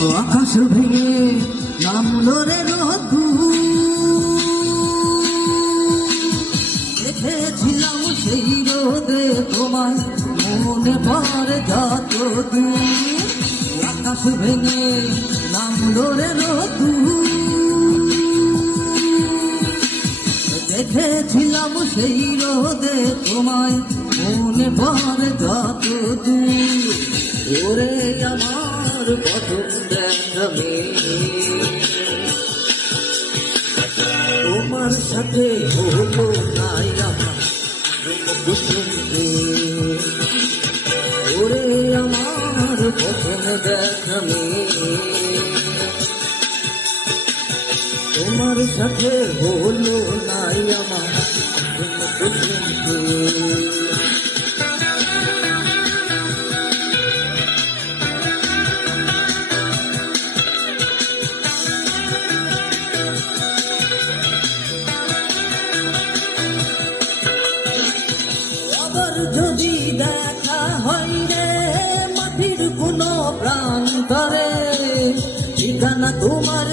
আকাশ ভেঙে নামলো রে রোদ্দুর, দেখেছিলাম সেই রোদে তোমায় মনে পড়ে যত দূর। আকাশ ভেঙে নামলো রে রোদ্দুর, দেখেছিলাম সেই রোদে তোমায় মনে পড়ে যত দূর। ওরে আমার প্রথম দেখা তোমার সাথে হলো নাই আমার কুসুম। ওরে আমার প্রথম দেখা তোমার সাথে হলো নাই আমার কুসুম। যদি দেখা হয় রে মাটির কোনো প্রান্তরে, ঠিকানা তোমার